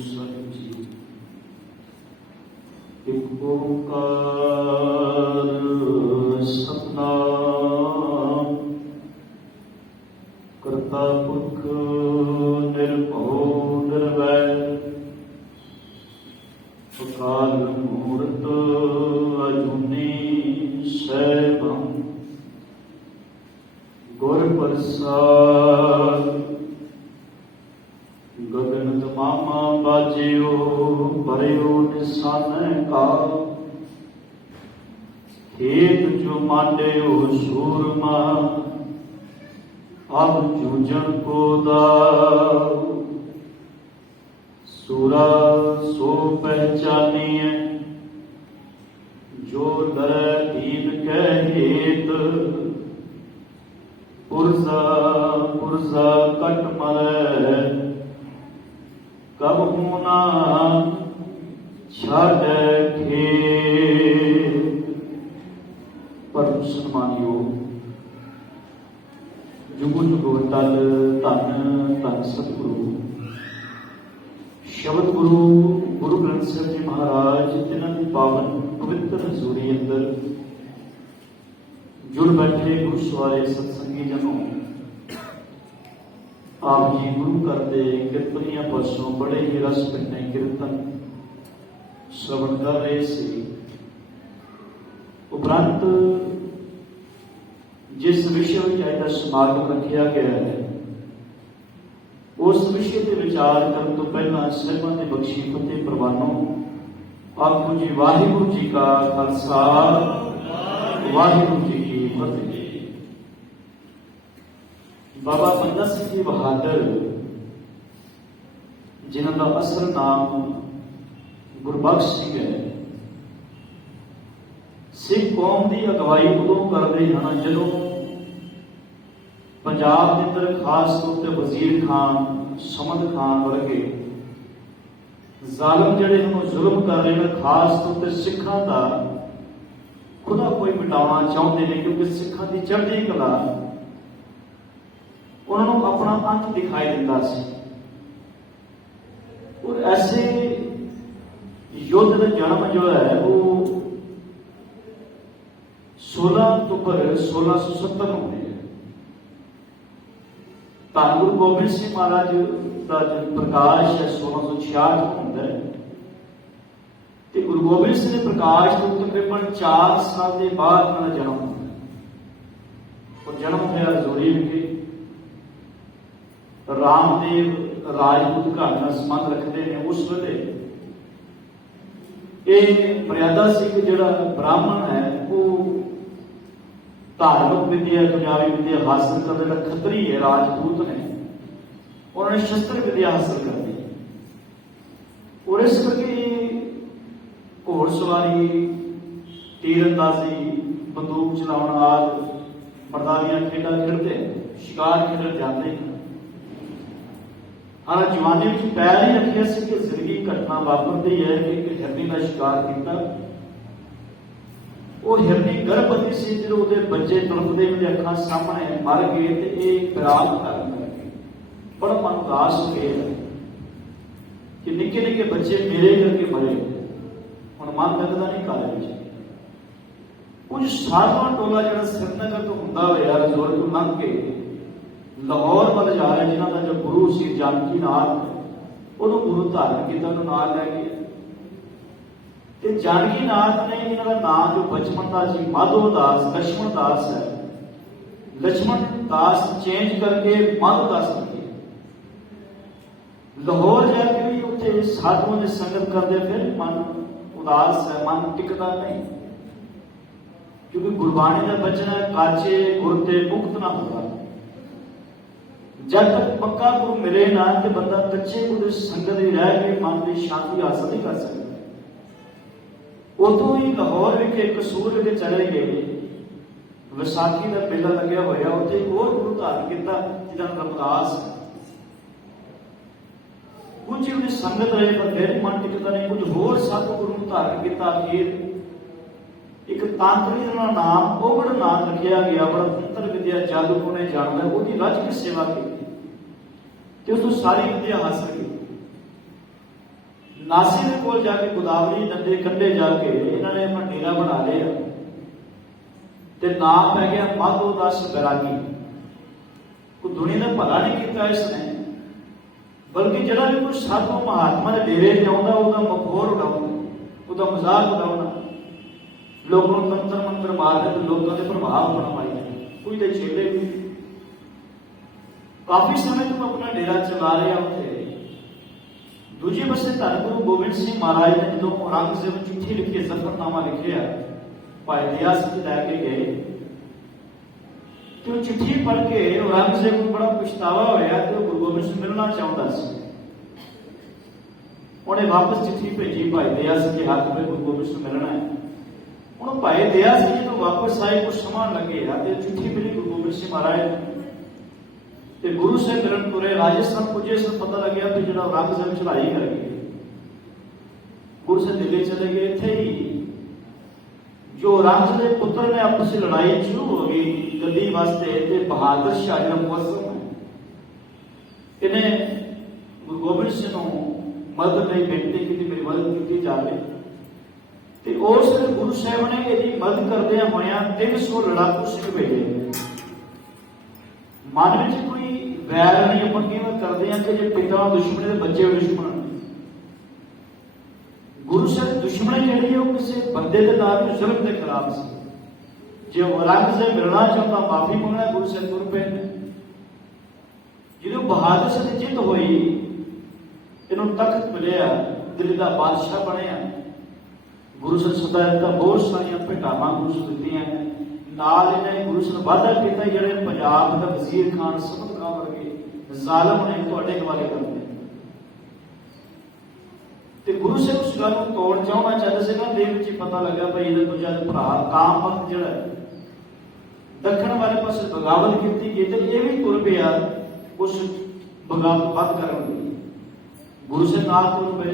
ਸਾਹਿਬ ਜੀ। ਇੱਕ ਓਂਕਾਰ ਸਤਿਨਾਮ ਕਰਤਾ ਪੁਰਖ ਨਿਰਭਉ ਨਿਰਵੈਰ ਅਕਾਲ ਮੂਰਤ ਅਜੂਨੀ ਸੈਭੰ ਗੁਰ ਪ੍ਰਸਾਦ ਗਗਨ ਤਮਾਮਾ ਬਾਜਿਓ ਭਰਿਓ ਨਿਸ਼ਾਨ ਕਾ ਖੇਤ ਜੋ ਮਾਂਡਿਓ ਸੂਰਮਾ ਅਬ ਜੂਝਣ ਕੋ ਦਾਉ ਸੂਰਾ ਸੋ ਪਹਿਚਾਨੀਐ ਜੋ ਲਰੈ ਦੀਨ ਕੈ ਹੇਤ ਪੁਰਜ਼ਾ ਪੁਰਜ਼ਾ ਕਟ ਮਰੈ ਕਬ ਹੂਨਾ ਛਾੜੈ ਖੇਤ। ਪਰਮ ਸਨਮਾਨਿਓ ਜੁਗੋ ਜੁਗੋ ਤਲ ਧੰਨ ਧੰਨ ਸਤਿਗੁਰੂ ਸ਼ਬਦ ਗੁਰੂ ਗੁਰੂ ਗ੍ਰੰਥ ਸਾਹਿਬ ਜੀ ਮਹਾਰਾਜ ਜਿਨ੍ਹਾਂ ਦੀ ਪਾਵਨ ਪਵਿੱਤਰ ਹਜ਼ੂਰੀ ਅੰਦਰ ਜੁੜ ਬੈਠੇ ਗੁਰੂ ਸਵਾਰੇ ਸਤਸੰਗੀ ਜਨੋਂ, ਆਪ ਜੀ ਗੁਰੂ ਘਰ ਦੇ ਕੀਰਤਨੀਆਂ ਪਾਸੋਂ ਬੜੇ ਹੀ ਰਸ ਭਿੰਨੇ ਕੀਰਤਨ ਸ਼ਰਵਣ ਕਰ ਰਹੇ ਸੀ। ਉਪਰੰਤ ਜਿਸ ਵਿਸ਼ੇ ਵਿੱਚ ਅੱਜ ਦਾ ਸਮਾਗਮ ਰੱਖਿਆ ਗਿਆ ਹੈ, ਉਸ ਵਿਸ਼ੇ ਤੇ ਵਿਚਾਰ ਕਰਨ ਤੋਂ ਪਹਿਲਾਂ ਸਾਹਿਬਾਂ ਦੀ ਬਖਸ਼ੀ ਫਤਿਹ ਪ੍ਰਵਾਨੋ। ਆਖੋ ਜੀ ਵਾਹਿਗੁਰੂ ਜੀ ਕਾ ਖਾਲਸਾ, ਵਾਹਿਗੁਰੂ ਜੀ ਕੀ ਫਤਿਹ। ਬਾਬਾ ਬੰਦਾ ਸਿੰਘ ਜੀ ਬਹਾਦਰ, ਜਿਨ੍ਹਾਂ ਦਾ ਅਸਲ ਨਾਮ ਗੁਰਬਖਸ਼ ਸਿੰਘ ਹੈ, ਸਿੱਖ ਕੌਮ ਦੀ ਅਗਵਾਈ ਉਦੋਂ ਕਰਦੇ ਹਨ ਜਦੋਂ ਪੰਜਾਬ ਦੇ ਅੰਦਰ ਖਾਸ ਤੌਰ ਤੇ ਵਜ਼ੀਰ ਖਾਨ, ਸਮਦ ਖਾਨ ਵਰਗੇ ਜ਼ਾਲਮ ਜਿਹੜੇ ਹਨ ਜ਼ੁਲਮ ਕਰ ਰਹੇ ਹਨ, ਖਾਸ ਤੌਰ ਤੇ ਸਿੱਖਾਂ ਦਾ ਖੁਦਾ ਕੋਈ ਮਿਟਾਉਣਾ ਚਾਹੁੰਦੇ ਨੇ, ਕਿਉਂਕਿ ਸਿੱਖਾਂ ਦੀ ਚੜ੍ਹਦੀ ਕਲਾ ਉਹਨਾਂ ਨੂੰ ਆਪਣਾ ਅੰਤ ਦਿਖਾਈ ਦਿੰਦਾ ਸੀ। ਔਰ ਐਸੇ ਯੁੱਧ ਦਾ ਜਨਮ ਜੋ ਹੈ ਉਹ 16 ਅਕਤੂਬਰ 1670 ਨੂੰ ਹੋਇਆ। ਧੰਨ ਗੁਰੂ ਗੋਬਿੰਦ ਸਿੰਘ ਮਹਾਰਾਜ ਦਾ ਜਨਮ ਪ੍ਰਕਾਸ਼ ਹੈ 1666 ਨੂੰ ਹੁੰਦਾ ਹੈ, ਤੇ ਗੁਰੂ ਗੋਬਿੰਦ ਸਿੰਘ ਦੇ ਪ੍ਰਕਾਸ਼ ਤੋਂ ਤਕਰੀਬਨ 4 ਸਾਲ ਦੇ ਬਾਅਦ ਉਹਨਾਂ ਦਾ ਜਨਮ ਹੁੰਦਾ ਹੈ। ਉਹ ਜਨਮ ਹੋਇਆ ਰਜੌਰੀ ਵਿਖੇ। ਰਾਮਦੇਵ ਰਾਜਪੂਤ ਘਰ ਨਾਲ ਸੰਬੰਧ ਰੱਖਦੇ ਨੇ। ਉਸ ਵੇਲੇ ਇਹ ਮਰਿਆਦਾ ਸਿੰਘ ਜਿਹੜਾ ਬ੍ਰਾਹਮਣ ਹੈ, ਉਹ ਧਾਰਮਿਕ ਵਿਦਿਆ, ਪੰਜਾਬੀ ਵਿਦਿਆ ਹਾਸਲ ਕਰਨ ਦਾ ਖੱਤਰੀ ਹੈ, ਰਾਜਪੂਤ ਨੇ। ਉਹਨਾਂ ਨੇ ਸ਼ਸਤਰ ਵਿਦਿਆ ਹਾਸਲ ਕਰਦੀ ਹੈ। ਔਰ ਇਸ ਕਰਕੇ ਘੋੜ ਸਵਾਰੀ, ਤੀਰਅੰਦਾਜ਼ੀ, ਬੰਦੂਕ ਚਲਾਉਣ ਆਦਿ ਮਰਦਾਨੀਆਂ ਖੇਡਾਂ ਖੇਡਦੇ, ਸ਼ਿਕਾਰ ਖੇਡਣ ਜਾਂਦੇ ਹਨ। ਹਾਂ, ਜਵਾਨੀ ਵਿੱਚ ਪੈਰ ਹੀ ਰੱਖਿਆ ਸੀ ਕਿ ਜ਼ਿੰਦਗੀ ਘਟਨਾ ਵਾਪਰਦੀ ਹੈ ਕਿ ਇੱਕ ਹਿਰਨੀ ਦਾ ਸ਼ਿਕਾਰ ਕੀਤਾ। ਉਹ ਹਿਰਨੀ ਗਰਭਵਤੀ ਸੀ, ਜਦੋਂ ਉਹਦੇ ਬੱਚੇ ਤੜਪਦੇ ਉਹਦੇ ਅੱਖਾਂ ਸਾਹਮਣੇ ਮਰ ਗਏ ਤੇ ਇਹ ਵਿਰਾਗ ਕਰਨ ਲੱਗੇ। ਬੜਾ ਮਨ ਉਦਾਸ ਹੋ ਗਿਆ ਕਿ ਨਿੱਕੇ ਨਿੱਕੇ ਬੱਚੇ ਮੇਰੇ ਕਰਕੇ ਮਰੇ। ਹੁਣ ਮਨ ਲੱਗਦਾ ਨਹੀਂ ਘਰ ਵਿੱਚ। ਕੁਝ ਸਾਧਵਾਂ ਟੋਲਾ ਜਿਹੜਾ ਸ੍ਰੀਨਗਰ ਤੋਂ ਹੁੰਦਾ ਹੋਇਆ ਰਜੌਰੀ ਤੋਂ ਲੰਘ ਕੇ ਲਾਹੌਰ ਵੱਲ ਜਾ ਰਿਹਾ, ਜਿਨ੍ਹਾਂ ਦਾ ਜੋ ਗੁਰੂ ਸੀ ਜਾਨਕੀ ਨਾਥ, ਉਹਨੂੰ ਗੁਰੂ ਧਾਰਨ ਕੀਤਾ, ਉਹਨੂੰ ਨਾਲ ਲੈ ਗਿਆ। ਤੇ ਜਾਨਕੀ ਨਾਥ ਨੇ ਇਹਨਾਂ ਦਾ ਨਾਮ ਜੋ ਬਚਪਨ ਦਾ ਸੀ ਮਾਧੋ ਦਾਸ, ਲక్ష్మణ ਦਾਸ ਹੈ, ਲక్ష్మణ ਦਾਸ ਚੇਂਜ ਕਰਕੇ ਮਾਧੋ ਦਾਸ ਰੱਖਿਆ। ਲਾਹੌਰ ਜਾ ਕੇ ਵੀ ਉੱਥੇ ਸਾਧੂਆਂ ਦੀ ਸੰਗਤ ਕਰਦੇ, ਫਿਰ ਮਨ ਉਦਾਸ ਹੈ, ਮਨ ਟਿਕਦਾ ਨਹੀਂ, ਕਿਉਂਕਿ ਗੁਰਬਾਣੀ ਦਾ ਬਚਨ ਹੈ ਕਾਚੇ ਗੁਰ ਤੇ ਮੁਕਤ ਨਾ ਹੁੰਦਾ। ਜਦ ਤੱਕ ਪੱਕਾ ਗੁਰੂ ਮਿਲੇ ਨਾ ਤੇ ਬੰਦਾ ਕੱਚੇ ਗੁਰੂ ਦੀ ਸੰਗਤ ਹੀ ਰਹਿ ਕੇ ਮਨ ਦੀ ਸ਼ਾਂਤੀ ਹਾਸਲ ਨਹੀਂ ਕਰ ਸਕਦਾ। ਉਦੋਂ ਹੀ ਲਾਹੌਰ ਵਿਖੇ ਕਸੂਰ ਵਿਖੇ ਚਲੇ ਗਏ, ਵਿਸਾਖੀ ਦਾ ਮੇਲਾ ਲੱਗਿਆ ਹੋਇਆ, ਉੱਥੇ ਹੋਰ ਗੁਰੂ ਧਾਰਨ ਕੀਤਾ ਜਿਹਦਾ ਨਾਮ ਰਮਦਾਸ। ਕੁਝ ਉਹਦੀ ਸੰਗਤ ਰਹੇ ਪਰ ਫਿਰ ਮਨ ਟਿਕਦਾ ਨਹੀਂ, ਕੁਝ ਹੋਰ ਸਾਧੂ ਗੁਰੂ ਨੂੰ ਧਾਰਨ ਕੀਤਾ। ਫਿਰ ਇੱਕ ਤਾਂਤਰੀ ਦਾ ਨਾਮ ਓਗੜ ਨਾਥ ਰੱਖਿਆ ਗਿਆ, ਬੜਾ ਤੰਤਰ ਵਿਦਿਆ ਜਾਦੂ ਕੋਨੇ ਜਾਣਦਾ, ਉਹਦੀ ਰੱਜ ਕੇ ਸੇਵਾ ਕੀਤੀ ਤੇ ਉਸ ਤੋਂ ਸਾਰੀ ਵਿਦਿਆ ਹਾਸਲ ਕੀਤੀ। नासी के कोल जाके गोदावरी नदी कंढे जाके इन्होंने अपना डेरा बना लिया ते नाम पै गया माधोदास बैरागी। कोई दुनिया का भला नहीं किया इसने, बल्कि जरा भी कोई साधु महात्मा के डेरे से आता उसका मखौल उड़ाना, उसका मजाक उड़ाना, लोगों को तंत्र मंत्र मारने तो लोगों के प्रभाव होना पाई। कोई तो चेले भी काफी समय तक अपना डेरा चला रहा उसे। दूजे पासे धन गुरु गोबिंद सिंह महाराज ने जो औरंगजेब चिट्ठी लिखी, जफरनामा लिखे भाई दयाल जी लैके गए तो चिट्ठी पढ़ के औरंगजेब को बड़ा पछतावा होया तो गुरु गोबिंद सिंह मिलना चाहता सी। उन्हें वापस चिट्ठी भेजी भाई दयाल सिंह के हाथ में गुरु गोबिंद सिंह मिलना है। उन्होंने भाई दयाल सिंह तो वापस आए कुछ समय लगे तो चिट्ठी मिली गुरु गोबिंद सिंह महाराज ते गुरु से मिलन तुरे। राजस्थान पुजे से पता लग गया कि जो औरंगजेब चढ़ाई कर गए, गुरु से दिल्ली चले गए। थे ही जो औरंगजेब पुत्र ने आपस में लड़ाई शुरू हो गई गद्दी वास्ते ते बहादुर शाह जो मुअज्जम है इन्हें गुरु गोबिंद सिंह को मदद नहीं बेनती की मेरी मदद की जाए ते उस गुरु साहब ने यदि मदद करदे होया 300 लड़ाकू सिख भेजे। मन में कोई वैर नहीं अपन किवें करदे हैं कि जे पिता दुश्मन ते बच्चे दुश्मन। गुरु साहब दुश्मनी जी है किसी बंदे के नाम जुल्म के खिलाफ से। जो औरंगजेब मिलना चाहता माफी मंगना गुरु साहब तुर पे। जो बहादुर से जित हुई इन तख्त मिले, दिल्ली का बादशाह बनया, गुरु से सदा दिता, बहुत सारिया भेटावां गुरु से दित्तियां नाल इन्हें गुरु से वादा किया जिहड़े पंजाब का वजीर खान समत खां वर्गे जालम ने तुहाडे हवाले करते। गुरु से उस गल तोड़ चाहना चाहते से ना देव जी पता लगा भाई ये दूजा भरा कामपत जो दक्षिण वाले पास बगावत की गई तो ये भी तुर पिया उस बगावत बंद करने गुरु से नाल तुर पे।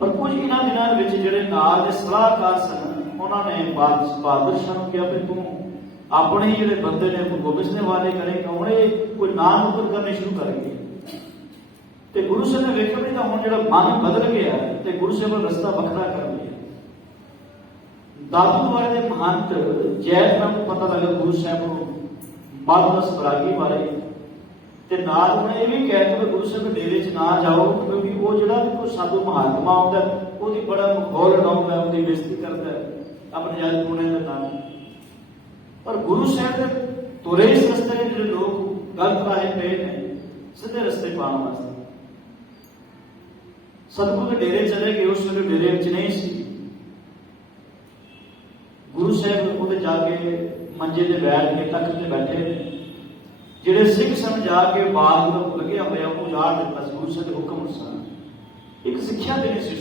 पर कुछ इन्होंने दिनों जोड़े नाल के सलाहकार सन उन्होंने बहादुर शाह को कहा तू अपने ही जो बंदे ने गुरु गोबिंद सिंह वाले करेगा उन्हें कोई नाम उतर करने शुरू करेंगे। ते गुरु साहब ने वेखिया भी हम जो मन बदल गया तो गुरु साहब ने रस्ता बखरा कर लिया। दादू द्वारे के महंत जैत राम को पता लगा गुरु साहब को माधोदास बैरागी बारे ते नाल उन्हें यह भी कह दिया गुरु साहब डेरे च ना जाओ क्योंकि वो जो कोई साधु महात्मा आता वो बड़ा मखौल उड़ाता है, उसकी बेइज्जती करता है अपने याद पुणे के नाम। पर गुरु साहब ने तुरे इस रस्ते जो लोग गलत राह पे ने सीधे रस्ते पाने वास्ते सतगुरु के डेरे चले गए। उस वेले डेरे च नहीं सी गुरु साहब उधर जाके मंजे ते बैठ के तख्त ते बैठे जिहड़े सिख सन जाके बाग लग्या होया वो उजाड़ दिता। गुरु साहब के हुक्म अनुसार एक सिक्ख्या देनी सी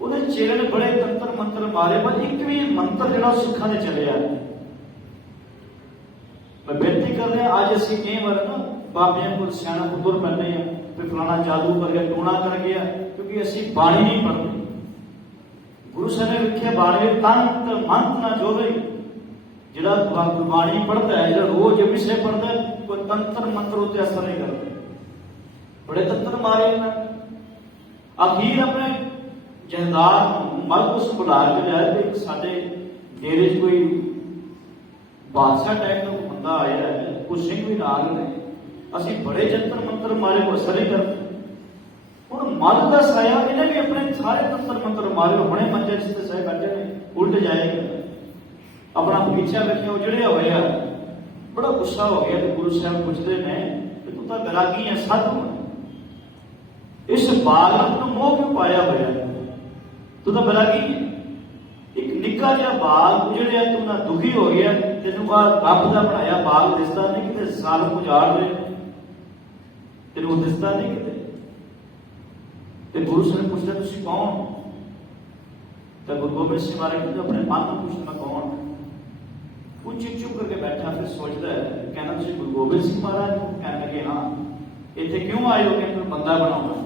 उहदे चेले ने बड़े तंत्र मंत्र मारे पर एक भी मंत्र जिहड़ा सिखां दे चलिया। मैं बेनती कर रहा अज असीं कई बार ना बाबियां कोल सियाणा पुत्र पैंदे हैं फिर फलाना जादू कर गया टोना कर गया क्योंकि असी बाणी नहीं पढ़ते। गुरु साहब ने लिखे बाणी तंत मंत ना जोड़े जिहड़ा गुरबाणी पढ़ता है जो रोज विषय पढ़ता है कोई तंत्र मंत्र उत्ते असर नहीं करते। बड़े तंत्र मारे अखीर अपने जहदार मलकुस बुला के लिया एक साडे डेरे च कोई बादशाह टाइप का बंदा आया है कुछ सिंह भी नाल ने असी बड़े जंतर मंत्र मारे को असर नहीं करते। हुण मल दस आया इन्हें भी अपने सारे तंत्र मंत्र मारे हुणे मंजे जिसते सह बैठे ने उल्ट जाएगा अपना बगीचा वेखिया उजड़िया होया बड़ा गुस्सा हो गया। तो गुरु साहब पूछते हैं कि तू तो बैरागी है साधु इस बालक को मोह क्यों पाया होया तू तो बैरागी है। एक निक्का जिहा बाल उजड़िया तू ना दुखी हो गया तेनू आ रब दा बनाया बाल दिसदा नहीं कि जालम उजाड़ रहे तेनू दिसदा नहीं किते। ते गुरु साहब पूछते तुसीं कौन तो गुरु गोबिंद सिंह महाराज कहते अपने मन को पूछना कौन। वो चुप करके बैठा फिर सोचता है कहना तुसीं गुरु गोबिंद सिंह महाराज कहने लगे हाँ इत्थे क्यों आए हो कि बंदा बनाउणा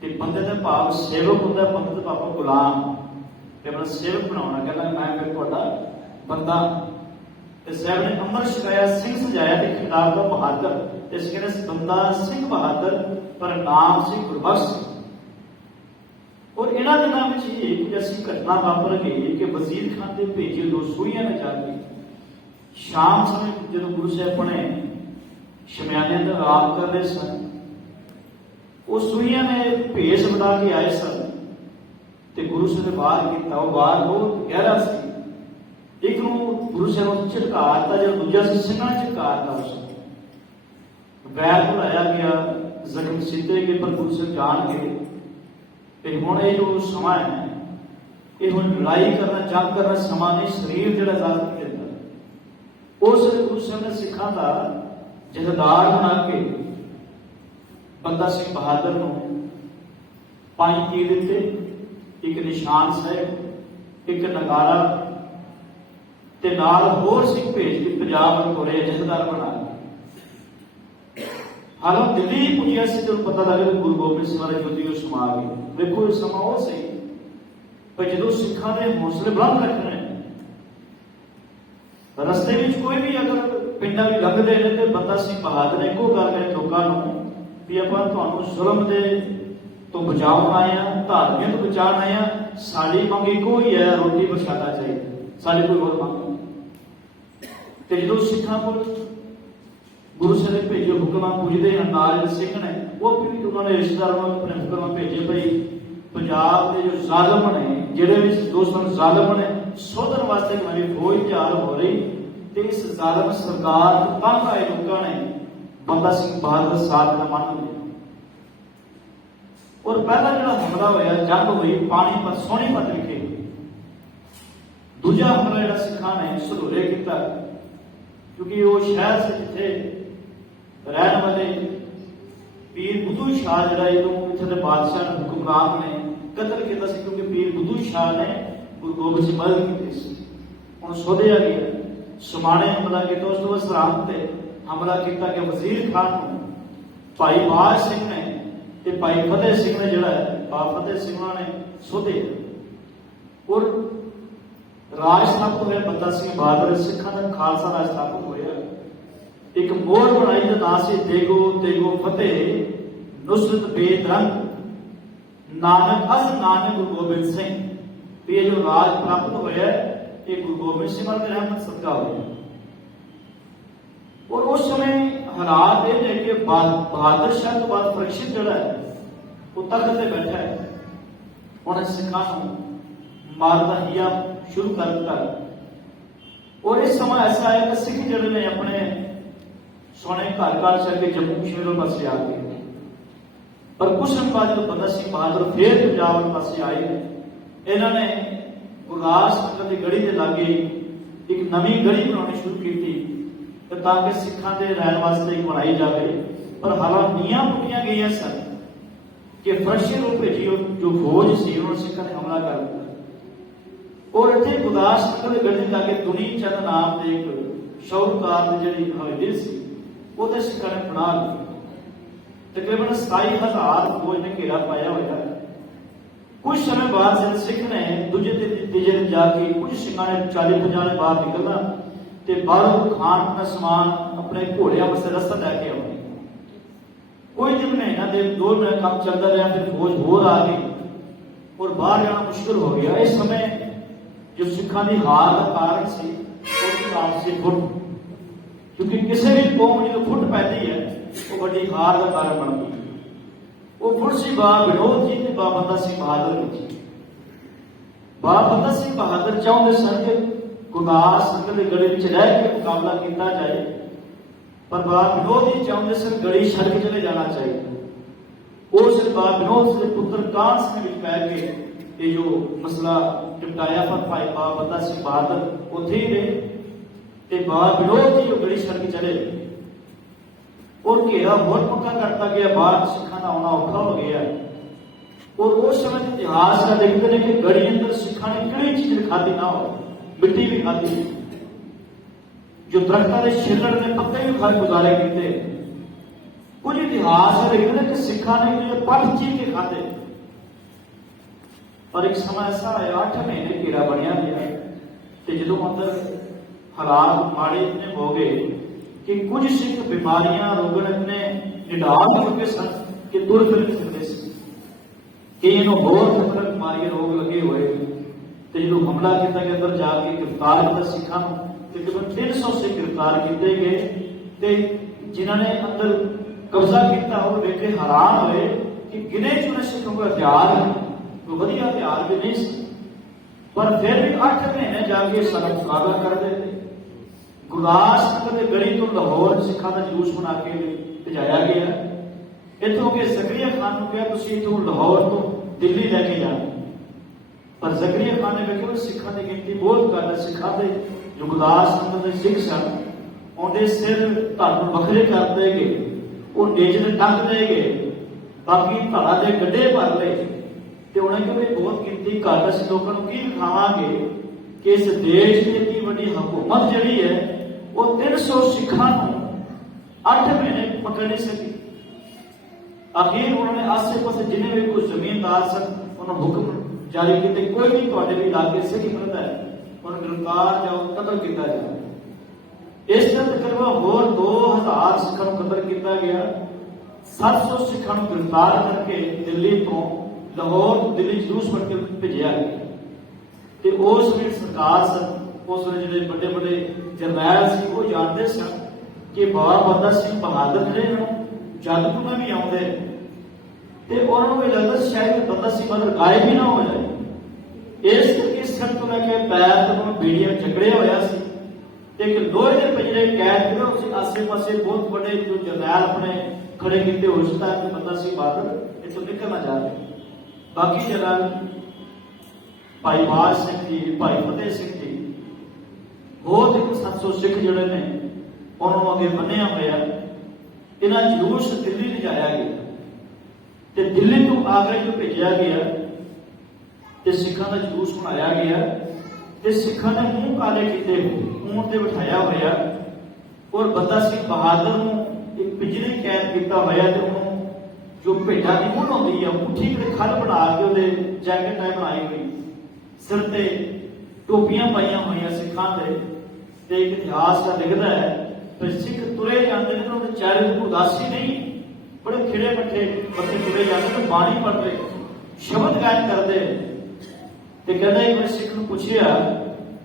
ते बंदे दा भाव सेवक हुंदा बंदे दा भाव गुलाम ते अपना सेवक बनाउणा कहना मैं फिर तुहाडा बंदा। ते साहब ने अमर छकाया सिंह सजाया ते खिताब दा बहादुर इस कहने बंदा सिंह बहादुर पर नाम सिंह गुरबख्श। इन्हां दिनां विच ही एक ऐसी घटना वापर गई कि वजीर खान के भेजे 2 सूहियां ने जाके शाम समय जो गुरु साहब अपने शमयाने का आराम कर रहे सन, उस सूहियां ने भेस बना के आए सन ते गुरु साहब ने बाहर किया। वो बाहर बहुत गहरा सी, एक गुरु साहब झटकारता जो दूजा से सिंघा झटकारता, उस वैर बुलाया गया, जख्म सीधे गए, पर गुरु साहब जान गए हुण ये जो समा है ये हुण लड़ाई करना जंग करना समा नहीं, शरीर जो इजाजत नहीं देता। उस गुरु साहब ने सिखा का जथेदार बना के बंदा सिंह बहादुर को 5 तीर दिते, एक निशान साहब, एक नगारा ते नाल होर सिंह भेज के पंजाब को जथेदार बना के। हालांकि दिल्ली पुजिया से जब पता लगे कि गुरु गोबिंद सिंह महाराज युद्ध समा गए। देखो ये समा वो सही पर जो सिखा ने हौसले बुलंद रखने, रस्ते में कोई भी अगर पिंडा भी लंघते हैं तो बंदा सिंह बहादुर ने एको गल कही लोगों भी ਆਪਾਂ ਤੁਹਾਨੂੰ ਜ਼ੁਲਮ ਦੇ ਤੋਂ ਬਚਾਉਣ ਆਏ ਆ, ਧਾਰਮਿਕ ਤੋਂ ਬਚਾਉਣ ਆਏ ਆ, ਸਾਡੀ ਮੰਗ ਇੱਕੋ ਹੀ ਹੈ, ਰੋਟੀ ਪ੍ਰਸ਼ਾਦਾ ਚਾਹੀਦਾ, ਸਾਡੀ ਕੋਈ ਹੋਰ ਮੰਗ ਨਹੀਂ। ਤੇ ਜਦੋਂ ਸਿੱਖਾਂ ਕੋਲ ਗੁਰੂ ਸਾਹਿਬ ਨੇ ਭੇਜੇ ਹੁਕਮਾਂ ਪੁੱਜਦੇ ਹਨ, ਨਾਲ ਸਿੰਘ ਨੇ ਉਹ ਵੀ ਉਹਨਾਂ ਨੇ ਰਿਸ਼ਤੇਦਾਰਾਂ ਨੂੰ ਆਪਣੇ ਹੁਕਮ ਭੇਜੇ ਭਈ ਪੰਜਾਬ ਦੇ ਜੋ ਜ਼ਾਲਮ ਨੇ, ਜਿਹੜੇ ਵੀ ਦੋਸਤਾਂ ਜ਼ਾਲਮ ਨੇ, ਸੋਧਣ ਵਾਸਤੇ ਇੱਕ ਨਵੀਂ ਫੌਜ ਤਿਆਰ ਹੋ ਰਹੀ ਤੇ ਇਸ ਜ਼ਾਲਮ ਸਰਕਾਰ ਤੋਂ ਤੰਗ ਆਏ ਲੋਕਾਂ ਨੇ बंदा सिंह बहादुर साथ का मान लिया। और पहला जो हमला होया जंग हुई पानीपत सोनीपत विखे, दूजा हमला जो सिखा ने सलूरे किया, क्योंकि वो शहर से जिथे रहने वाले पीर बुद्धू शाह जरा इतने के बादशाह हुक्मरान ने कतल किया, क्योंकि पीर बुद्धू शाह ने गुरु गोबिंद सिंह मदद की। हम सोधिया गया समाने हमला किया, उस तो सरहद पे हमला किया कि वजीर खान को भाई बाज सिंह ने ते भाई फतेह सिंह ने जोड़ा बाबा फतेह सिंह ने सोधे और राज स्थापित होया। बंदा सिंह बहादुर सिखा का खालसा राज स्थापित होया। एक मोहर बनाई का नाम से तेगो तेगो फतेह नुसरत बेदरंग नानक अस नानक गुरु गोबिंद सिंह। ये जो राज प्राप्त होया ये गुरु गोबिंद सिंह की रहमत सदका होया। और उस समय हालात ये है कि बहादुर शाह तो बाद परीक्षित जोड़ा है वो तख्त पे बैठा है, उन्हें सिखा मारना हिया शुरू कर दिता। और इस समय ऐसा है कि सिख जोड़े ने अपने सोने घर घर चल के जम्मू कश्मीर पास आ गए, पर कुछ समय बाद जो बंदा सिंह बहादुर फिर पंजाब पास आए, इन्होंने गुरदास नगर की गढ़ी के लागे एक नवी गढ़ी बनानी शुरू की ताकि सिखा के रहने वास्ते बनाई जाए। पर हालांकि नींह पुटिया गई सन कि फर्शी रूप भेजी जो फौज सी उन्होंने सिखा ने हमला कर दिया। और इतने गुरदास नगर के गढ़ी लागे दुनी चंद नाम के एक शाहूकार की जी हवेली सी वो सिखा ने बना ली। तकरीबन 27,000 फौज ने घेरा पाया हुआ। कुछ समय बाद जब सिख ने दूजे तीजे दिन जाके कुछ सिखा ने 40-50 ने बाहर निकलना ते बाहरों खान अपना समान अपने घोड़िया वास्ते रस्ता लैके आने। कोई दिन महीना दे 2 महीने काम चलता रहा, फिर फौज होर आ गई और बाहर जाना मुश्किल हो गया। इस समय जो सिखा की हार का कारण से नाम से फुट, क्योंकि किसी भी कौम जो फुट पैदी है वो बड़ी हार का कारण बन गई। वो फुट सी बाबा विनोद जी ने बाबा बंदा सिंह बहादुर जी। बाबा बंदा सिंह बहादुर चाहते सन कि गुरदास नगर की गढ़ी में रह के मुकाबला किया जाए, पर बाबा विनोद जी चाहते सन गढ़ी छड़ के चले जाना चाहिए। उस बाबा विनोद के पुत्र कान सिंह ने कह के ये जो मसला निपटाया, पर भाई बाबा बंदा सिंह बहादुर उत्थे ही रहे ते बाबा विनोद जी जो गढ़ी छड़ के चले और घेरा बहुत पक्का करता गया, बाहर सिखा का आना औखा हो गया। और उस समय इतिहास का देखते हैं कि गढ़ी अंदर सिखा ने कई चीज खाती ना हो, मिट्टी भी खाती, जो दरख्तों के छिलड़ ने पत्ते भी खाए गुजारे किए। कुछ इतिहास लिखते हैं कि सिखा ने जो पट चीज के खाते। पर एक समय ऐसा है 8 महीने घेरा बनया गया तो जो अंदर हालात माड़े इतने हो गए कि कुछ सिख बीमारियां रोगन इतने निडाल हो गए सन कि तुर फिर नहीं सकते, कि इन्हों होर ਬਿਮਾਰੀਆਂ ਰੋਗ ਲੱਗੇ ਹੋਏ ਤੇ ਜਦੋਂ ਹਮਲਾ ਕੀਤਾ ਗਿਆ ਅੰਦਰ ਜਾ ਕੇ ਗ੍ਰਿਫਤਾਰ ਕੀਤਾ ਸਿੱਖਾਂ ਨੂੰ, ਤਕਰੀਬਨ 300 ਸਿੱਖ ਗ੍ਰਿਫਤਾਰ ਕੀਤੇ ਗਏ ਤੇ ਜਿਨ੍ਹਾਂ ਨੇ ਅੰਦਰ ਕਬਜ਼ਾ ਕੀਤਾ ਉਹ ਵੇਖ ਕੇ ਹੈਰਾਨ ਹੋਏ ਕਿ ਗਿਣੇ ਚੁਣੇ ਸਿੱਖਾਂ ਕੋਲ ਹਥਿਆਰ ਕੋਈ ਵਧੀਆ ਹਥਿਆਰ ਵੀ ਨਹੀਂ ਸੀ, ਪਰ ਫਿਰ ਵੀ 8 ਮਹੀਨੇ ਜਾ ਕੇ ਸਾਡਾ ਮੁਕਾਬਲਾ ਕਰਦੇ ਨੇ। ਗੁਰਦਾਸਪੁਰ ਦੇ ਗੜੀ ਤੋਂ ਲਾਹੌਰ ਸਿੱਖਾਂ ਦਾ ਜਲੂਸ ਬਣਾ ਕੇ ਭਜਾਇਆ ਗਿਆ। ਇੱਥੋਂ ਕਿ ਜ਼ਕਰੀਆ ਖਾਨ ਨੂੰ ਕਿਹਾ ਤੁਸੀਂ ਇੱਥੋਂ ਲਾਹੌਰ ਤੋਂ ਦਿੱਲੀ ਲੈ ਕੇ ਜਾਣਾ, ਪਰ ਜ਼ਕਰੀਆ ਖਾਨ ਨੇ ਵੇਖਿਆ ਸਿੱਖਾਂ ਦੀ ਗਿਣਤੀ ਬਹੁਤ ਘੱਟ ਹੈ। ਸਿੱਖਾਂ ਦੇ ਜੋ ਗੁਰਦਾਸਪੁਰ ਦੇ ਸਿੱਖ ਸਨ ਉਹਦੇ ਸਿਰ ਧੜ ਵੱਖਰੇ ਕਰ ਦੇਗੇ, ਉਹ ਨੇਜ ਦੇ ਟੰਗ ਦੇਗੇ, ਬਾਕੀ ਧੜਾ ਦੇ ਗੱਡੇ ਭਰ ਲਏ ਤੇ ਉਹਨਾਂ ਕਿਉਂਕਿ ਬਹੁਤ ਗਿਣਤੀ ਘੱਟ, ਅਸੀਂ ਲੋਕਾਂ ਨੂੰ ਕੀ ਦਿਖਾਵਾਂਗੇ ਕਿ ਇਸ ਦੇਸ਼ ਦੀ ਇੰਨੀ ਵੱਡੀ ਹਕੂਮਤ ਜਿਹੜੀ ਹੈ ਉਹ 300 ਸਿੱਖਾਂ ਨੂੰ 8 ਮਹੀਨੇ ਪਕੜ ਨਹੀਂ ਸਕੀ। ਅਖੀਰ ਉਹਨਾਂ ਨੇ ਆਸੇ ਪਾਸੇ ਜਿੰਨੇ ਵੀ ਕੋਈ ਜ਼ਮੀਨਦਾਰ ਸਨ ਉਹਨਾਂ ਹੁਕਮ ਜਾਰੀ ਕੀਤੇ ਕੋਈ ਵੀ ਤੁਹਾਡੇ ਵੀ ਇਲਾਕੇ ਸਿੱਖ ਮਿਲਦਾ ਹੈ ਉਹਨੂੰ ਗ੍ਰਿਫਤਾਰ ਜਾਂ ਕਤਲ ਕੀਤਾ ਜਾਵੇ। ਇਸ ਤਰ੍ਹਾਂ ਤਕਰੀਬਨ ਹੋਰ 2000 ਸਿੱਖਾਂ ਨੂੰ ਕਤਲ ਕੀਤਾ ਗਿਆ। 700 ਸਿੱਖਾਂ ਨੂੰ ਗ੍ਰਿਫਤਾਰ ਕਰਕੇ ਦਿੱਲੀ ਤੋਂ ਲਾਹੌਰ ਦਿੱਲੀ ਜਲੂਸ ਬਣ ਕੇ ਭੇਜਿਆ ਗਿਆ ਤੇ ਉਸ ਵੇਲੇ ਸਰਕਾਰ ਸਨ, ਉਸ ਵੇਲੇ ਜਿਹੜੇ ਵੱਡੇ ਵੱਡੇ ਜਰਨੈਲ ਸੀ ਉਹ ਜਾਣਦੇ ਸਨ ਕਿ ਬਾਬਾ ਬੰਦਾ ਸਿੰਘ ਬਹਾਦਰ ਜਿਹੜੇ ਨੂੰ ਜਦ ਤੋਂ ਵੀ ਆਉਂਦੇ ਤੇ ਉਹਨਾਂ ਨੂੰ ਇਹ ਲੱਗਦਾ ਸ਼ਾਇਦ ਬੰਦਾ ਸਿੰਘ ਬਹਾਦਰ ਗਾਇਬ ਹੀ ਨਾ ਹੋ ਜਾਏ। ਇਸ ਕਰਕੇ ਸਿਰ ਤੋਂ ਲੈ ਕੇ ਪੈਰ ਤੱਕ ਬੇੜੀਆਂ ਝਗੜੇ ਹੋਇਆ ਸੀ ਤੇ ਇੱਕ ਲੋਹੇ ਦੇ ਪਿੰਜਰੇ ਕੈਦ ਕੀਤਾ। ਉਸ ਆਸੇ ਪਾਸੇ ਬਹੁਤ ਵੱਡੇ ਜੋ ਜਰਨੈਲ ਆਪਣੇ ਖੜੇ ਕੀਤੇ ਹੋਏ ਸੀ ਤਾਂ ਕਿ ਬੰਦਾ ਸਿੰਘ ਬਹਾਦਰ ਇੱਥੋਂ ਨਿਕਲ ਨਾ ਜਾਵੇ। ਬਾਕੀ ਜਰਨੈਲ ਭਾਈ ਬਾਜ ਸਿੰਘ ਜੀ, ਭਾਈ ਫਤਿਹ ਸਿੰਘ ਜੀ, ਹੋਰ 700 ਸਿੱਖ ਜਿਹੜੇ ਨੇ ਉਹਨੂੰ ਅੱਗੇ ਬੰਨਿਆ ਹੋਇਆ। ਇਹਨਾਂ ਜਲੂਸ ਦਿੱਲੀ ਲਿਜਾਇਆ ਗਿਆ ਤੇ ਦਿੱਲੀ ਤੋਂ ਆਗਰੇ ਨੂੰ ਭੇਜਿਆ ਗਿਆ ਤੇ ਸਿੱਖਾਂ ਦਾ ਜਲੂਸ ਬਣਾਇਆ ਗਿਆ ਤੇ ਸਿੱਖਾਂ ਨੇ ਮੂੰਹ ਕਾਲੇ ਕੀਤੇ ਊਂਠ ਤੇ ਬਿਠਾਇਆ ਹੋਇਆ ਔਰ ਬੰਦਾ ਸਿੰਘ ਬਹਾਦਰ ਨੂੰ ਇੱਕ ਪਿੰਜਰੇ ਕੈਦ ਕੀਤਾ ਹੋਇਆ ਤੇ ਉਹਨੂੰ ਜੋ ਭੇਡਾਂ ਦੀ ਮੁੱਢ ਹੁੰਦੀ ਆ ਮੁੱਠੀ ਦੇ ਖੱਲ ਬਣਾ ਕੇ ਉਹਦੇ ਜੈਕਟ ਟਾਈਪ ਬਣਾਈ ਹੋਈ, ਸਿਰ ਤੇ ਟੋਪੀਆਂ ਪਾਈਆਂ ਹੋਈਆਂ ਸਿੱਖਾਂ ਦੇ ਤੇ ਇੱਕ ਇਤਿਹਾਸ ਦਾ ਲਿਖਦਾ ਹੈ ਕਿ ਸਿੱਖ ਤੁਰੇ ਜਾਂਦੇ ਨੇ ਉਹਦੇ ਚਿਹਰੇ ਤੇ ਉਦਾਸੀ ਨਹੀਂ, ਬੜੇ ਖਿੜੇ ਮੱਠੇ ਬੱਤੇ ਤੁਰੇ ਜਾਂਦੇ ਨੇ, ਬਾਣੀ ਪੜ੍ਹਦੇ ਸ਼ਬਦ ਗਾਇਨ ਕਰਦੇ ਤੇ ਕਹਿੰਦਾ ਇੱਕ ਵਾਰ ਸਿੱਖ ਨੂੰ ਪੁੱਛਿਆ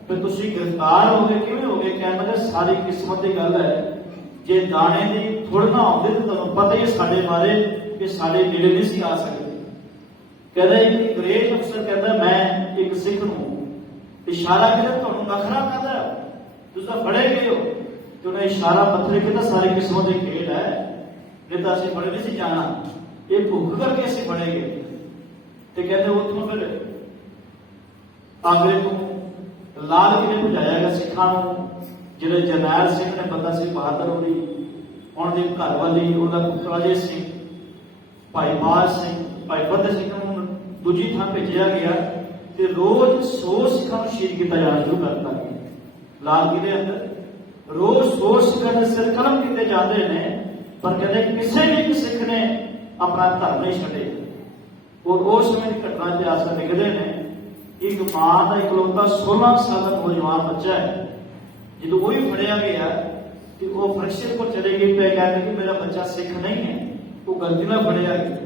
ਕਿ ਤੁਸੀਂ ਗ੍ਰਿਫਤਾਰ ਹੋ ਗਏ ਕਿਵੇਂ ਹੋ ਗਏ? ਕਹਿੰਦਾ ਸਾਰੀ ਕਿਸਮਤ ਦੀ ਗੱਲ ਹੈ, ਜੇ ਦਾਣੇ ਦੀ ਥੁੜ ਨਾ ਆਉਂਦੇ ਤਾਂ ਤੁਹਾਨੂੰ ਪਤਾ ਹੀ ਸਾਡੇ ਬਾਰੇ ਕਿ ਸਾਡੇ ਨੇੜੇ ਨਹੀਂ ਸੀ ਆ ਸਕਦੇ। ਕਹਿੰਦਾ ਇੱਕ ਅੰਗਰੇਜ਼ ਅਫਸਰ ਕਹਿੰਦਾ ਮੈਂ ਇੱਕ ਸਿੱਖ ਨੂੰ ਇਸ਼ਾਰਾ ਕੀਤਾ ਤੁਹਾਨੂੰ ਨਖਰਾ ਕਹਿੰਦਾ ਤੁਸੀਂ ਤਾਂ ਫੜੇ ਗਏ ਹੋ ਤੇ ਉਹਨੇ ਇਸ਼ਾਰਾ ਪੱਥਰ ਕੀਤਾ ਸਾਰੀ ਕਿਸਮਤ ਦੀ ਖੇਡ ਹੈ, ਨਹੀਂ ਤਾਂ ਅਸੀਂ ਫੜੇ ਨਹੀਂ ਸੀ ਜਾਣਾ, ਇਹ ਭੁੱਖ ਕਰਕੇ ਅਸੀਂ ਫੜੇ ਗਏ। ਤੇ ਕਹਿੰਦੇ ਉੱਥੋਂ ਫਿਰ ਆਗਰੇ ਤੋਂ ਲਾਲ ਕਿਲੇ ਭਜਾਇਆ ਗਿਆ ਸਿੱਖਾਂ ਨੂੰ। ਜਿਹੜੇ ਜਰਨੈਲ ਸਿੰਘ ਨੇ ਬੰਦਾ ਸਿੰਘ ਬਹਾਦਰ ਉਹਦੀ ਉਹਨਾਂ ਦੀ ਘਰ ਵਾਲੀ ਉਹਦਾ ਪੁੱਤਰ ਅਜੇ ਸਿੰਘ, ਭਾਈ ਬਾਜ ਸਿੰਘ, ਭਾਈ ਫਤਿਹ ਸਿੰਘ ਨੂੰ ਦੂਜੀ ਥਾਂ ਭੇਜਿਆ ਗਿਆ ਤੇ ਰੋਜ਼ 100 ਸਿੱਖਾਂ ਨੂੰ ਸ਼ਹੀਦ ਕੀਤਾ ਜਾਣਾ ਸ਼ੁਰੂ ਕਰਤਾ ਗਿਆ। ਲਾਲ ਕਿਲੇ ਅੰਦਰ ਰੋਜ਼ 100 ਸਿੱਖਾਂ ਦੇ ਸਿਰ ਕਲਮ ਕੀਤੇ ਜਾਂਦੇ ਨੇ, ਪਰ ਕਹਿੰਦੇ ਕਿਸੇ ਵੀ ਇੱਕ ਸਿੱਖ ਨੇ ਆਪਣਾ ਧਰਮ ਨਹੀਂ ਛੱਡੇ। ਔਰ ਉਸ ਸਮੇਂ ਦੀ ਘਟਨਾ ਇਤਿਹਾਸ ਵਿੱਚ ਲਿਖਦੇ ਨੇ ਇੱਕ ਮਾਂ ਦਾ ਇਕਲੌਤਾ 16 ਸਾਲ ਦਾ ਨੌਜਵਾਨ ਬੱਚਾ ਹੈ, ਜਦੋਂ ਉਹ ਵੀ ਫੜਿਆ ਗਿਆ ਤੇ ਉਹ ਫਰਸ਼ੇ ਕੋਲ ਚਲੇ ਗਏ ਤੇ ਕਹਿੰਦੇ ਕਿ ਮੇਰਾ ਬੱਚਾ ਸਿੱਖ ਨਹੀਂ ਹੈ, ਉਹ ਗਲਤੀ ਨਾਲ ਫੜਿਆ ਗਿਆ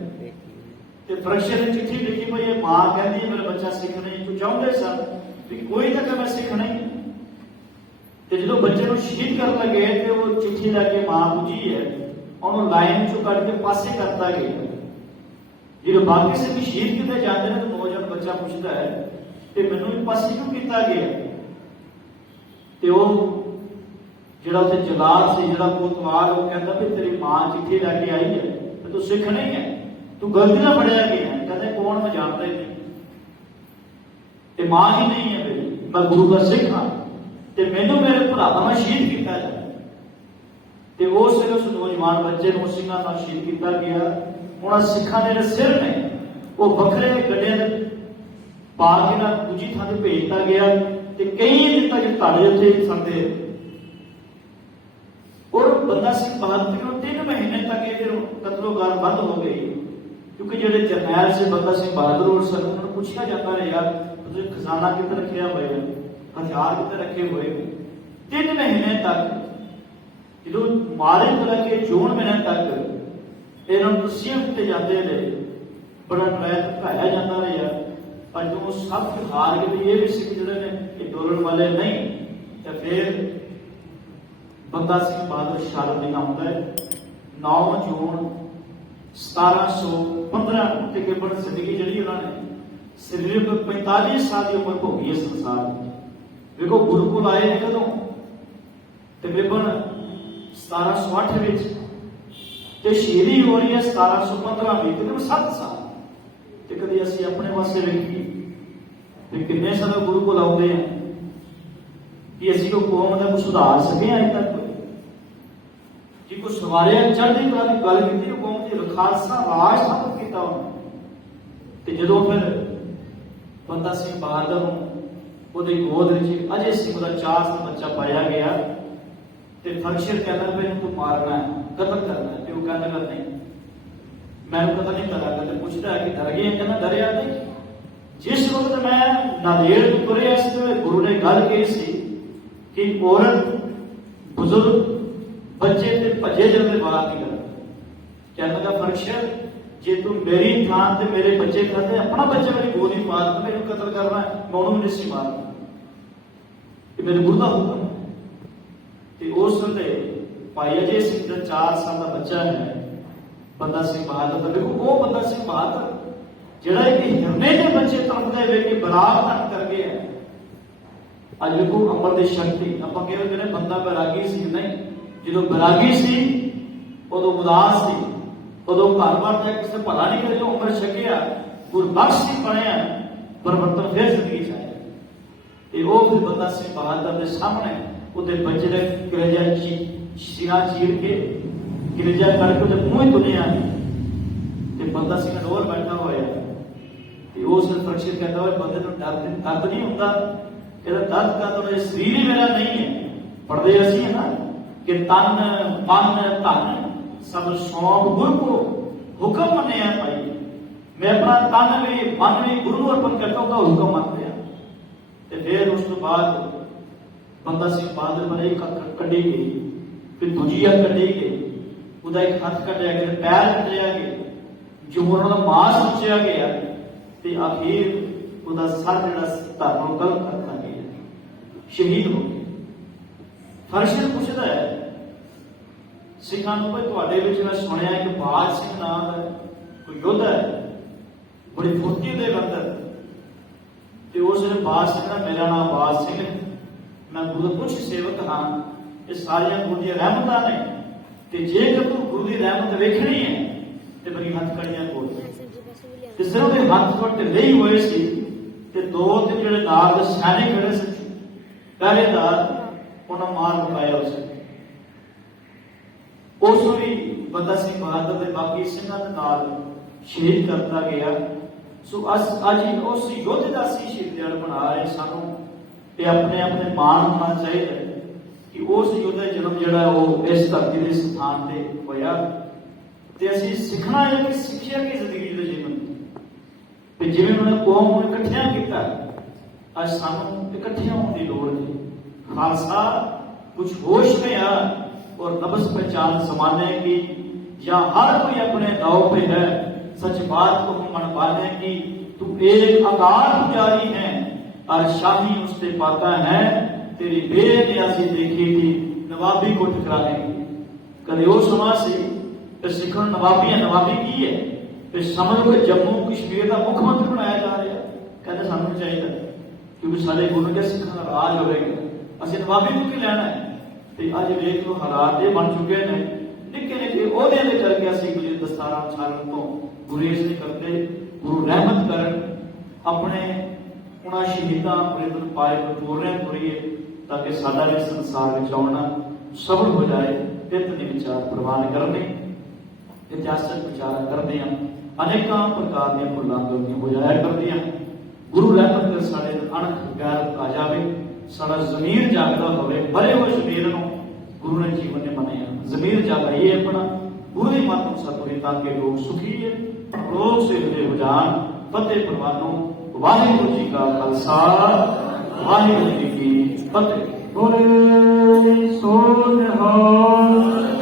ਤੇ ਫਰਸ਼ੇ ਨੇ ਚਿੱਠੀ ਲਿਖੀ ਪਈ ਹੈ, ਮਾਂ ਕਹਿੰਦੀ ਮੇਰਾ ਬੱਚਾ ਸਿੱਖ ਨਹੀਂ, ਤੂੰ ਚਾਹੁੰਦੇ ਸਨ ਵੀ ਕੋਈ ਤਾਂ ਮੈਂ ਸਿੱਖ ਨਹੀਂ। ਤੇ ਜਦੋਂ ਬੱਚੇ ਨੂੰ ਸ਼ਹੀਦ ਕਰਨ ਲੱਗੇ ਤੇ ਉਹ ਚਿੱਠੀ ਲੈ ਕੇ ਮਾਂ ਪੁੱਜੀ ਹੈ, ਉਹਨੂੰ ਲਾਈਨ ਚੋਂ ਕੱਢ ਕੇ ਪਾਸੇ ਕਰਤਾ ਗਿਆ। ਜਦੋਂ ਬਾਕੀ ਸਿੱਖ ਸ਼ਹੀਦ ਕਿਤੇ ਜਾਂਦੇ ਨੇ ਤਾਂ ਨੌਜਵਾਨ ਬੱਚਾ ਪੁੱਛਦਾ ਹੈ ਤੇ ਮੈਨੂੰ ਵੀ ਪਾਸੇ ਕਿਉਂ ਕੀਤਾ ਗਿਆ? ਤੇ ਉਹ ਜਿਹੜਾ ਉੱਥੇ ਜਲਾਦ ਸੀ, ਜਿਹੜਾ ਕੋਤਵਾਲ, ਉਹ ਕਹਿੰਦਾ ਵੀ ਤੇਰੀ ਮਾਂ ਚਿੱਠੀ ਲੈ ਕੇ ਆਈ ਹੈ ਤੇ ਤੂੰ ਸਿੱਖ ਨਹੀਂ ਹੈ, ਤੂੰ ਗਲਤੀ ਨਾਲ ਫੜਿਆ ਗਿਆ। ਕਹਿੰਦੇ ਕੌਣ? ਮੈਂ ਜਾਣਦਾ ਹੀ ਨਹੀਂ, ਤੇ ਮਾਂ ਹੀ ਨਹੀਂ ਹੈ ਮੇਰੀ, ਮੈਂ ਗੁਰੂ ਦਾ ਸਿੱਖ ਹਾਂ ਤੇ ਮੈਨੂੰ ਮੇਰੇ ਭਰਾਵਾਂ ਨਾਲ ਸ਼ਹੀਦ ਕੀਤਾ ਜਾਏ। ਤੇ ਉਸ ਵੇਲੇ ਉਸ ਨੌਜਵਾਨ ਬੱਚੇ ਨੂੰ ਸਿੰਘਾਂ ਨਾਲ ਸ਼ਹੀਦ ਕੀਤਾ ਗਿਆ। ਉਹਨਾਂ ਸਿੱਖਾਂ ਦੇ ਜਿਹੜੇ ਸਿਰ ਨੇ ਉਹ ਵੱਖਰੇ ਗੱਡਿਆਂ ਦੇ ਪਾ ਕੇ ਨਾਲ ਦੂਜੀ ਥਾਂ ਤੇ ਭੇਜਤਾ ਗਿਆ ਤੇ ਕਈ ਦਿਨ ਤੱਕ ਧਾੜੇ ਉੱਥੇ ਸੰਦੇ। ਔਰ ਬੰਦਾ ਸਿੰਘ ਬਹਾਦਰ ਨੂੰ 3 ਮਹੀਨੇ ਤੱਕ ਇਹ ਫਿਰ ਕਤਲੋਗਾਰ ਬੰਦ ਹੋ ਗਈ, ਕਿਉਂਕਿ ਜਿਹੜੇ ਜਰਨੈਲ ਸੀ ਬੰਦਾ ਸਿੰਘ ਬਹਾਦਰ ਔਰ ਸਰ ਉਹਨਾਂ ਨੂੰ ਪੁੱਛਿਆ ਜਾਂਦਾ ਰਿਹਾ ਯਾਰ ਤੁਸੀਂ ਖਜ਼ਾਨਾ ਕਿੱਥੇ ਰੱਖਿਆ ਹੋਇਆ, ਹਥਿਆਰ ਕਿੱਥੇ ਰੱਖੇ ਹੋਏ। 3 ਮਹੀਨੇ ਤੱਕ ਜਦੋਂ ਮਾਰੇ ਤੋਂ ਲੈ ਕੇ ਜੂਨ ਮਹੀਨੇ ਤੱਕ ਇਹਨਾਂ ਨੂੰ ਤਸੀਮ ਦਿੱਤੇ ਜਾਂਦੇ ਰਹੇ, ਬੜਾ ਡਰਾਇਆ ਧਮਕਾਇਆ ਜਾਂਦਾ ਰਿਹਾ पर जो सब हार के भी ये भी सिख जोड़े ने कि डोलन वाले नहीं, तो फिर बंदा सिंह बहादुर शारद दिन आता है 9 जून 1715 तकरीबन जिंदगी जी उन्होंने सिर्फ 45 साल की उम्र भोगी है संसार। देखो गुरुकुल आए ने कदों तकरीबन 1708 ते शहीदी हो रही है 1715 में, तकरीबन 7 साल। तो कभी असं अपने वास्ते वेखिए किन्ने साल गुरुकुल आते हैं कि असं कोई कौम का कुछ सुधार सके अजे तक जी कोई सवारे चढ़ती कला की गल की कौम की खालसा राज स्थापित किया उन्होंने। जो फिर बंदा सिंह बहादुर ਉਹਦੀ ਗੋਦ ਵਿੱਚ ਅਜੇ ਸਿੰਘ ਦਾ 4 ਸਾਲ ਬੱਚਾ ਪਾਇਆ ਗਿਆ ਤੇ ਫਰਸ਼ਰ ਕਹਿੰਦਾ ਵੀ ਇਹਨੂੰ ਤੂੰ ਮਾਰਨਾ ਹੈ, ਕਤਲ ਕਰਨਾ ਹੈ। ਤੇ ਉਹ ਕਹਿੰਦਾ ਨਹੀਂ, ਮੈਨੂੰ ਕਤਲ ਨਹੀਂ ਕਰਾਂਗਾ। ਤੇ ਪੁੱਛਦਾ ਹੈ ਕਿ ਡਰ ਗਏ? ਕਹਿੰਦਾ ਡਰਿਆ ਨਹੀਂ। ਜਿਸ ਵਕਤ ਮੈਂ ਨਾਂਦੇੜ ਤੋਂ ਤੁਰਿਆ ਇਸ ਤੇ ਗੁਰੂ ਨੇ ਗੱਲ ਕਹੀ ਸੀ ਕਿ ਔਰਤ ਬਜ਼ੁਰਗ ਬੱਚੇ ਤੇ ਭੱਜੇ ਜਾਂਦੇ ਬਾਹਰ ਨਹੀਂ ਕਰਦਾ। ਕਹਿੰਦਾ ਫਰਸ਼ਰ जे तू मेरी थान ते मेरे बच्चे खाते अपना बच्चा मेरी गोद में मार मेरे कतल करना है, मैं उन्होंने नहीं मारना, ये मेरे गुरु का हुक्म है। उस वे भाई अजय सिंह का 4 साल का बच्चा है बंदा सिंह बहादुर का। देखो वो बंदा सिंह बहादुर जिहड़ा एक हिरने के बच्चे तड़पते वे के बराग तक कर गए है। अज देखो अमर की शक्ति आप कहते बंदा बैरागी सी नहीं, जो बैरागी सी उदों उदास सी, उदों घर बार जाए किसी भला नहीं करे, जो उम्र छकिया गुरबख्श सिंह बनया परिवर्तन फिर जिंदगी च आया। वो फिर बंदा सिंह बहादुर के सामने उसके बच्चे ने गिरजा सिरा चीर के गिरजा करके उसके मूँह तुलिया तो बंदा सिंह रोल बैठा होया। उस फरशीर कहता है बंदे को दर्द नहीं होता, कहता दर्द का तो शरीर ही मेरा नहीं है। पढ़ते असी है ना कि तन मन धन सब सौंप गुरु को हुक्म मने भाई, मैं अपना तन भी मन भी गुरु अर्पण करता हूँ, हुक्म मान लिया। फिर उस तो बाद बंदा सिंह बहादुर पर एक कटी गई, फिर दूजी अख कटी गई, उसका एक हाथ कटिया गया, पैर कटिया गया, जोड़ों का मांस खिंचिया गया, आखिर उसका सर जो धर्म गलत करता गया, शहीद हो गया। फर्शर पूछता है सिखा मैं सुनिया एक बाज सिंह नाम है कोई योद्धा है, बड़ी फुर्ती के अंदर। तो उसने बाज सिंह का मेरा नाम बाज सिंह है, मैं गुरु का कुछ सेवक हाँ, ये सारिया गुरु दी रहमत ने, तो जेकर तू गुरु की रहमत वेखनी है तो मेरी हथ कड़ियां बोल। सिर्फ हाथ पर ढिले ही हुए सी, 2-3 जो नाल के सैनिक खड़े से पहरेदार उन्होंने मार मुकाया उसे। उस भी बंदा सिंह बहादुर के बाकी सिंह शहीद करता गया। सो अज उस योद्धे का असी शहीद दिहाड़ा मना रहे सानू अपने अपने मान होना चाहिए कि उस योद्धे जन्म जोड़ा वो इस धरती के स्थान से होया। ते असी सीखना है कि सिक्ख्या की जिंदगी के जीवन ते जिवें उन्होंने कौम को इकट्ठिया किया, अज सानू इकट्ठिया होने की लोड़ है। खालसा कुछ होश में आ और नब्ज पहचान जमाने की, या हर कोई अपने दाव पे है, सच बात को मन पाने की। तू एक अकाल पुजारी है और शाही उससे पाता है, तेरी बेनियाजी देखी थी नवाबी को ठुकराने की। कदे वो समा से सिखण नवाबी है, नवाबी की है फिर समझ लो कि जम्मू कश्मीर का मुख्यमंत्री बनाया जा रहा है। कहते सानू चाहिए क्योंकि सारे गुरु के सिखण का राज होगा, असं नवाबी को की लेना है। अज वेख लो हालात ये बन चुके हैं, निके निके ओहदे करके असं कुछ दस्तारा उछालन तो गुरेज नहीं करते। गुरु रहमत करन अपने उन्होंने शहीदा बलिदान पाए पूरे करिए ताकि साडा भी संसार में आउणा सफल हो जाए। कितने विचार प्रवान करने इतिहासक विचार करते हैं, अनेकों प्रकार दी भुलां गलतियां हो जाया करदियां। गुरु रहमत कर साडे अणख गैरत आ जाए, साडा जमीर जागदा होवे, भरे हुए जमीर नूं गुरु ने जीवन ने मनाया। जमीर जागाइए अपना, पूरी मत सतुरी ताकि लोग सुखी है, लोग से हो जान। फतेह प्रवानो। वाहिगुरू जी का खालसा, वाहिगुरू जी की फतेह। बोले सो निहाल।